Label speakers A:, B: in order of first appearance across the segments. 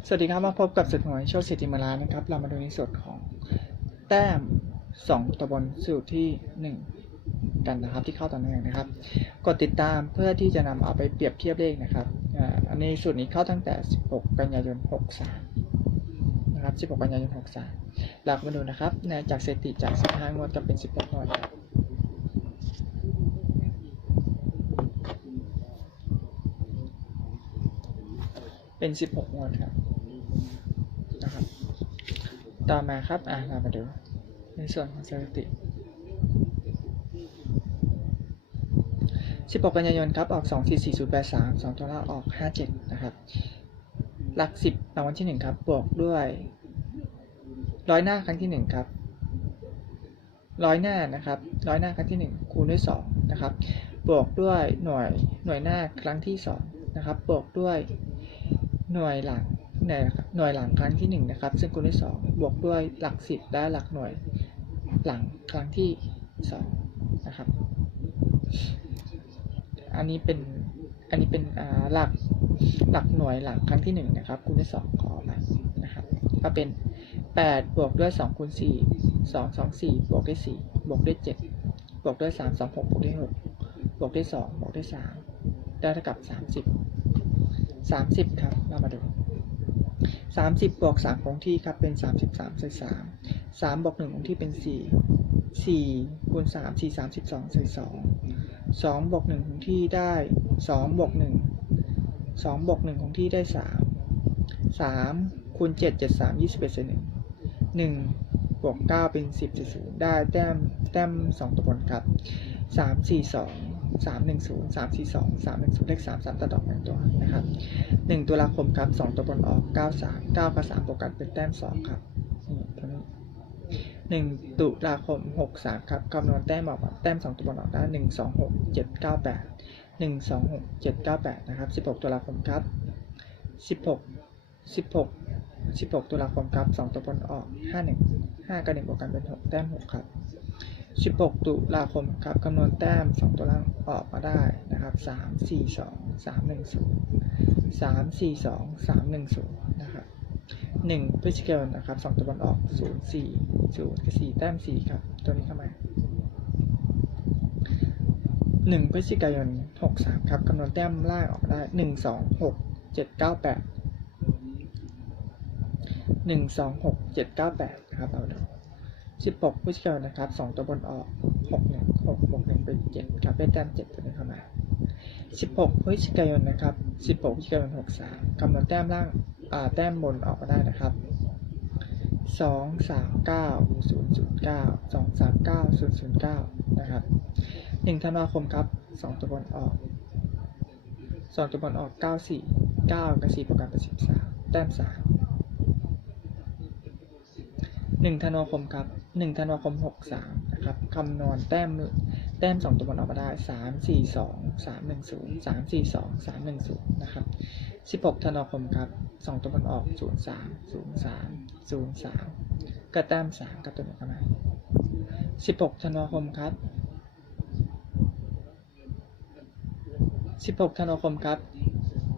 A: ส วัสดีครับมาพบกับสุดหวยโชคสิทธิมาลานะครับ เรามาดูในส่วนของแต้ม 2ตัวบนสูตรที่ 1 กันนะครับที่เข้าต่อเนื่องนะครับ กดติดตามเพื่อที่จะนำเอาไปเปรียบเทียบเลขนะครับอันนี้สูตรนี้เข้าตั้งแต่ 16 กันยายน 63 นะครับ 16 กันยายน 63เรามาดูนะครับในจากสถิติจาก 15 งวดกับเป็น 16 งวดครับเป็น 16 งวดครับ ต่อมาครับ อ่าเรามาดูในส่วนของสถิติ 16 กันยายนครับ ออก 2 4 4 0 8 3 2ตัวล่าออก 57 นะครับ หลัก 10รางวัลที่ 1 ครับ บวกด้วยร้อยหน้าครั้งที่ 1 ครับร้อยหน้านะครับร้อยหน้าครั้งที่ 1 คูณด้วย 2 นะครับ บวกด้วยหน่วยหน่วยหน้าครั้งที่ 2 นะครับ บวกด้วยหน่วยหลัง หน่วยหน่วยหลังครั้งที่หนึ่งนะครับ ซึ่งคูณด้วยสองบวกด้วยหลักสิบและหลักหน่วยหลังครั้งที่สองนะครับ อันนี้เป็นอันนี้เป็นหลักหลักหน่วยหลังครั้งที่หนึ่งนะครับคูณด้วยสองขอไปนะครับก็เป็นแปดบวกด้วยสองคูณสี่สองสองสี่บวกด้วยสี่บวกด้วยเจ็ดบวกด้วยสามสองหกบวกด้วยหกบวกด้วยสองบวกด้วยสามได้เท่ากับสามสิบสามสิบครับ เรามาดู สามสิบบวกสามคงที่ครับเป็นสามสิบสามใส่สามสามบวกหนึ่งคงที่เป็นสี่สี่คูณสามสี่สามสิบสองใส่สองสองบวกหนึ่งคงที่ได้สองบวกหนึ่งสองบวกหนึ่งคงที่ได้สามสามคูณเจ็ดเจ็ดสามยี่สิบเอ็ดใส่หนึ่งหนึ่งบวกเก้าเป็นสิบใส่ศูนย์ได้แต้มแต้มสองตัวบนครับสาม สามหนึ่งศูนย์สามสี่สองสามหนึ่งศูนย์เลขสามสามตัดดอกหนึ่งตัวนะครับหนึ่งตุลาคมครับสองตัวบนออกเก้าสามเก้ากับสามบวกกันเป็นแต้มสองครับหนึ่งตุลาคมหกสามครับคำนวณแต้มออกแต้มสองตัวบนออกได้หนึ่งสองหกเจ็ดเก้าแปดหนึ่งสองหกเจ็ดเก้าแปดนะครับสิบหกตุลาคมครับสิบหกสิบหกสิบหกตุลาคมครับสองตัวบนออกห้าหนึ่งห้ากับหนึ่งบวกกันเป็นหกแต้มหกครับ 16 ตุลาคมครับคำนวณแต้ม 2 ตัวล่างออกมาได้นะครับ 3 4 2 3 1 0 3 4 2 3 1 0 นะครับ 1พฤศจิกายนนะครับ 2 ตัวบนออก 0 4 0กับ4แต้ม 4 ครับ ตัวนี้เข้ามา 1พฤศจิกายน 63 ครับคำนวณแต้มล่างออกได้ 1 2 6 7 9 8 1 2 6 7 9 8นะครับ เอาดู 16พฤศจิกายนนะครับ 2 ตัวบนออก6 1 6บวก1เป็น7ครับได้แต้ม7ตัวนี้เข้ามา 16พฤศจิกายนนะครับ 16พฤศจิกายน63คำนวณแต้มล่างอ่าแต้มบนออกมาได้นะครับ2 3 9 0 0 9 2 3 9 0 0 9นะครับ1ธันวาคมครับ2ตัวบนออก2ตัวบนออก9 4 9กับ4บวกกันเป็น13แต้ม3หนึ่งธันวาคมครับ หนึ่งธันวาคมหกสามนะครับคำนวณแต้มแต้มสองตัวบนออกมาได้สามสี่สองสามหนึ่งศูนย์สามสี่สองสามหนึ่งศูนย์นะครับสิบหกธันวาคมครับสองตัวบนออกศูนย์สามศูนย์สามศูนย์สามก็แต้มสามกับตัวนี้เข้ามาสิบหกธันวาคมครับสิบหกธันวาคมครับ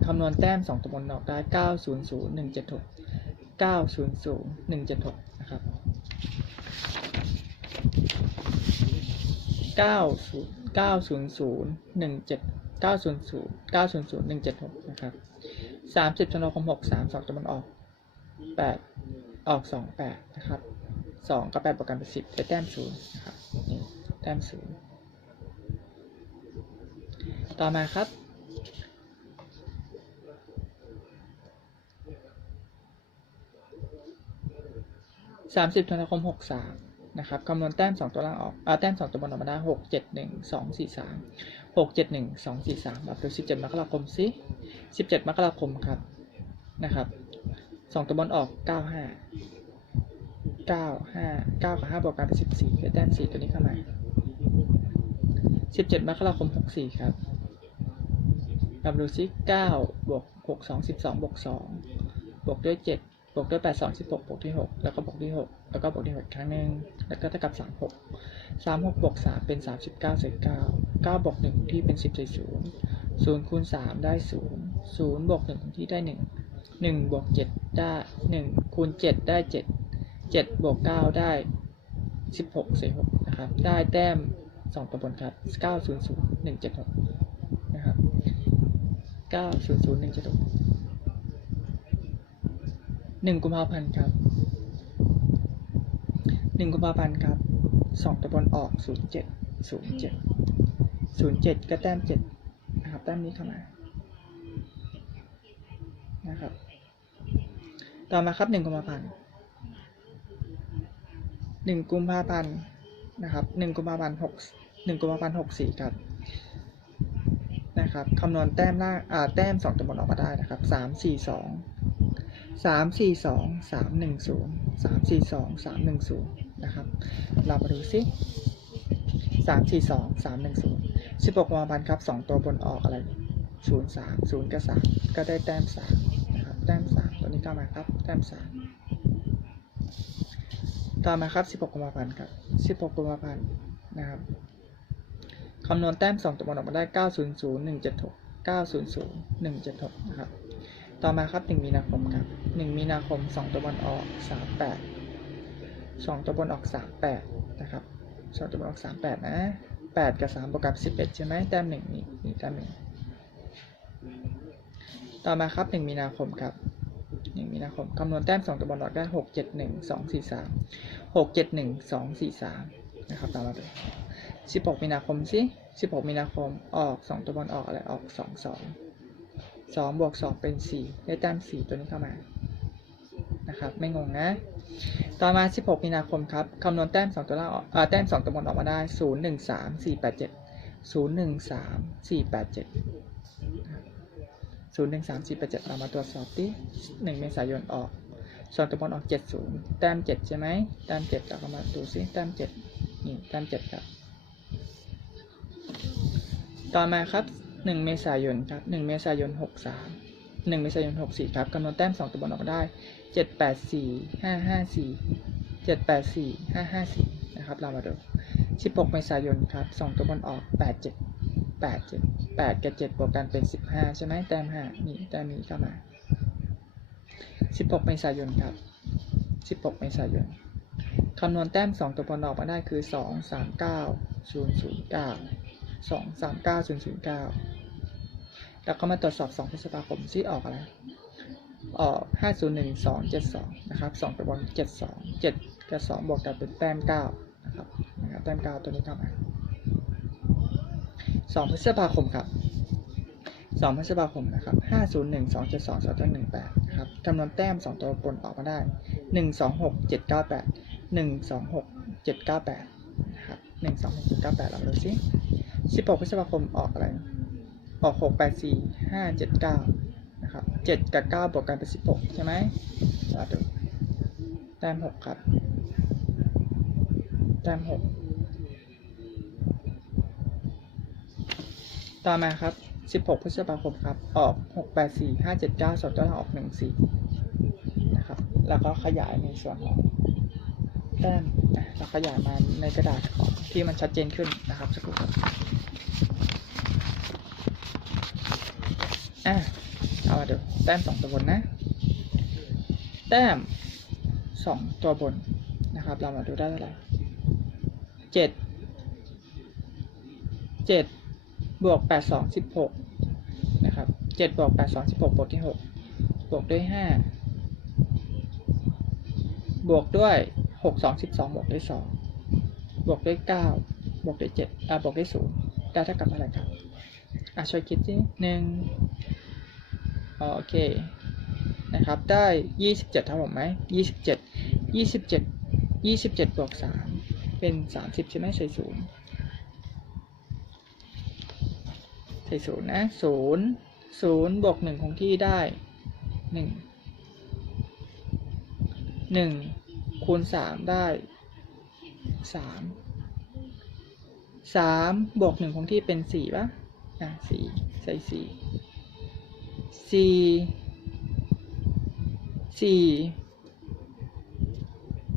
A: คำนวณแต้มสองตัวบนออกได้เก้าศูนย์ศูนย์หนึ่งเจ็ดหกเก้าศูนย์ศูนย์หนึ่งเจ็ดหกนะครับ เก้าศูนย์เก้าศูนย์ศูนย์หนึ่งเจ็ดเก้าศูนย์ศูนย์เก้าศูนย์ศูนย์หนึ่งเจ็ดหกนะครับสามสิบธันวาคมหกสามสองตัวบนออกแปดออกสองแปดนะครับสองกับแปดบวกกันเป็นสิบได้แต้มศูนย์นะครับนี่แต้มศูนย์ต่อมาครับสามสิบธันวาคมหกสาม นะครับคำนวณแต้มสองตัวล่างออกอ่าแต้มสองตัวบนออกมาได้หกเจ็ดหนึ่งสองสี่สามหกเจ็ดหนึ่งสองสี่สามแบบดูสิบเจ็ดมกราคมสิสิบเจ็ดมกราคมครับนะครับสองตัวบนออกเก้าห้าเก้าห้าเก้ากับห้าบวกกันเป็นสิบสี่ได้แต้มสี่ตัวนี้เข้ามาสิบเจ็ดมกราคมหกสี่ครับแบบดูสิเก้าบวกหกสองสิบสองบวกสองบวกด้วยเจ็ด บวกด้วย8 2 16บวกที่ 6 แล้วก็บวกที่ 6 แล้วก็บวกที่6ครั้งหนึ่งแล้วก็เท่ากับ 36 36บวก3เป็น 39เศษ9 9บวก1ที่เป็น 10เศษ0 0คูณ3ได้ 0 0บวก1ที่ได้ 1 1บวก7ได้ 1คูณ7ได้ 7 7บวก9ได้ 16เศษ6นะครับ ได้แต้ม 2ประบนครับ9 0 0 1 7 6นะครับ9 0 0 1 7 6 หนึ่งกุมภาพันธ์ครับหนึ่งกุมภาพันธ์ครับสองตะบนออกศูนย์เจ็ดศูนย์เจ็ดศูนย์เจ็ดก็แต้มเจ็ดนะครับแต้มนี้เข้ามานะครับต่อมาครับหนึ่งกุมภาพันธ์หนึ่งกุมภาพันธ์นะครับหนึ่งกุมภาพันธ์หกหนึ่งกุมภาพันธ์หกสี่ครับนะครับคำนวณแต้มล่างอ่าแต้มสองตะบนออกมาได้นะครับสามสี่สอง สามสี่สองสามหนึ่งศูนย์สามสี่สองสามหนึ่งศูนย์นะครับ เรามาดูซิสามสี่สองสามหนึ่งศูนย์สิบหกวาบันครับสองตัวบนออกอะไรศูนย์สามศูนย์กับสามก็ได้แต้มสามนะครับ แต้มสามตัวนี้เข้ามาครับ แต้มสามต่อมาครับสิบหกกุมภาพันธ์ครับสิบหกกุมภาพันธ์นะครับคำนวณแต้มสองตัวบนออกมาได้เก้าศูนย์ศูนย์หนึ่งเจ็ดหกเก้าศูนย์ศูนย์หนึ่งเจ็ดหกนะครับ ต่อมาครับหนึ่งมีนาคมครับ หนึ่งมีนาคมสองตัวบนออกสามแปดสองตัวบนออกสามแปดนะครับสองตัวบนออกสามแปดนะแปดกับสามบวกกับสิบเอ็ดใช่ไหมแต้มหนึ่งนี่นี่แต้มหนึ่งต่อมาครับหนึ่งมีนาคมครับหนึ่งมีนาคมคำนวณแต้มสองตัวบนออกได้หกเจ็ดหนึ่งสองสี่สามหกเจ็ดหนึ่งสองสี่สามนะครับตามมาเลยสิบหกมีนาคมสิสิบหกมีนาคมออกสองตัวบนออกอะไรออกสองสองสองบวกสองเป็นสี่ได้แต้มสี่ตัวนี้เข้ามา นะครับ ไม่งงนะ ต่อมา 16 มีนาคมครับคำนวณแต้ม 2 ตัวล่างออกเอ่อแต้ม 2 ตัวบนออกมาได้ 0 1 3 4 8 7 0 1 3 4 8 7 0 1 3 4 8 7เรามาตรวจสอบที่1เมษายนออกสองตัวบนออก 70 แต้ม 7 ใช่ไหมแต้ม 7เราก็มาดูซิแต้ม 7 นี่แต้ม 7 ครับ ต่อมาครับหนึ่งเมษายนครับหนึ่งเมษายนหกสามหนึ่งเมษายนหกสี่ครับคำนวณแต้มสองตัวบนออกมาได้ เจ็ดแปดสี่ห้าห้าสี่เจ็ดแปดสี่ห้าห้าสี่นะครับเรามาดูสิบหกเมษายนครับสองตัวบนออกแปดเจ็ดแปดเจ็ดแปดกับเจ็ดบวกกันเป็นสิบห้าใช่ไหมแต้มห้านี่แต้มนี้เข้ามาสิบหกเมษายนครับสิบหกเมษายนคำนวณแต้มสองตัวบนออกมาได้คือสองสามเก้าศูนย์ศูนย์เก้าสองสามเก้าศูนย์ศูนย์เก้าแล้วก็มาตรวจสอบสองพฤษภาคมซิออกอะไร ออกห้าศูนย์หนึ่งสองเจ็ดสองนะครับสองตัวบนเจ็ดสองเจ็ดกับสองบวกกันเป็นแต้มเก้านะครับนะครับแต้มเก้าตัวนี้เข้ามาสองพฤษภาคมครับสองพฤษภาคมนะครับห้าศูนย์หนึ่งสองเจ็ดสองสองตัวหนึ่งแปดครับจำนวนแต้มสองตัวบนออกมาได้หนึ่งสองหกเจ็ดเก้าแปดหนึ่งสองหกเจ็ดเก้าแปดนะครับหนึ่งสองหกเจ็ดเก้าแปดเราดูซิสิบหกพฤษภาคมออกอะไรออกหกแปดสี่ห้าเจ็ดเก้า เจ็ดกับเก้าบวกกันเป็นสิบหกใช่ไหมมาดูแต้มหกครับ แต้มหกต่อมาครับสิบหกพฤษภาคมครับ ออกหกแปดสี่ห้าเจ็ดเก้าสองตัวหลังออกหนึ่งสี่นะครับ แล้วก็ขยายในส่วนของแต้มนะเราขยายมาในกระดาษของที่มันชัดเจนขึ้นนะครับสักครู่ครับอะ แต้มสองตัวบนนะ แต้มสองตัวบนนะครับ เรามาดูได้เท่าไหร่เจ็ดเจ็ดบวกแปดสองสิบหกนะครับเจ็ดบวกแปดสองสิบหกบวกที่หกบวกด้วยห้าบวกด้วยหกสองสิบสองบวกด้วยสองบวกด้วยเก้าบวกด้วยเจ็ดอ่าบวกด้วยศูนย์ได้เท่ากับเท่าไหร่ครับอะช่วยคิดสิหนึ่ง โอเคนะครับได้ยี่สิบเจ็ดเท่าผมไหมยี่สิบเจ็ดยี่สิบเจ็ดยี่สิบเจ็ดบวกสามเป็นสามสิบใช่ไหมใส่ศูนย์ใส่ศูนย์นะศูนย์ศูนย์บวกหนึ่งคงที่ได้หนึ่งหนึ่งคูณสามได้สามสามบวกหนึ่งคงที่เป็นสี่ป่ะอะสี่ใส่สี่ สี่สี่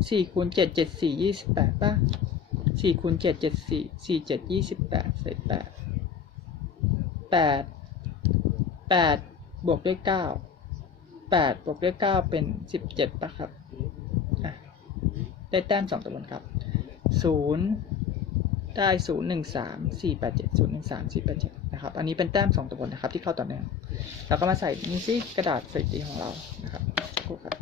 A: สี่คูณเจ็ดเจ็ดสี่ยี่สิบแปดป่ะสี่คูณเจ็ดเจ็ดสี่สี่เจ็ดยี่สิบแปดใส่แปดแปดแปดบวกด้วยเก้าแปดบวกด้วยเก้าเป็นสิบเจ็ดป่ะครับได้แต้มสองตัวบนครับศูนย์ได้ศูนย์หนึ่งสามสี่แปดเจ็ดศูนย์หนึ่งสามสี่แปดเจ็ด นะครับ อันนี้เป็นแต้มสองตัวบนนะครับ ที่เข้าต่อเนื่องเราก็มาใส่นี่สิกระดาษสถิติของเรานะครับกูครับ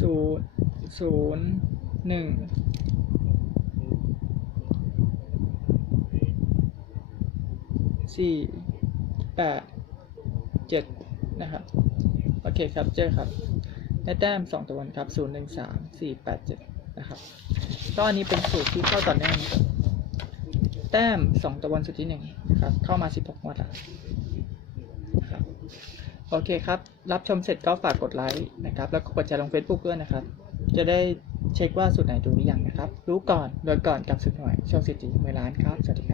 A: ศูนย์ศูนย์หนึ่งสี่แปดเจ็ดนะครับ โอเคครับ เจอครับ ได้แต้มสองตัวนะครับศูนย์หนึ่งสามสี่แปดเจ็ด นะครับก็อันนี้เป็นสูตรที่เข้าต่อเนื่องนะครับแต้มสองตะวันสุดที่หนึ่งนะครับ เข้ามาสิบหกงวดแล้วนะครับโอเคครับ รับชมเสร็จก็ฝากกดไลค์นะครับ แล้วก็กดแชร์ลง Facebook ด้วยนะครับ จะได้เช็คว่าสูตรไหนดูหรือยังนะครับ รู้ก่อนโดยก่อนกับสุดหน่อยโชคสิทธิมือร้านครับ สวัสดีครับ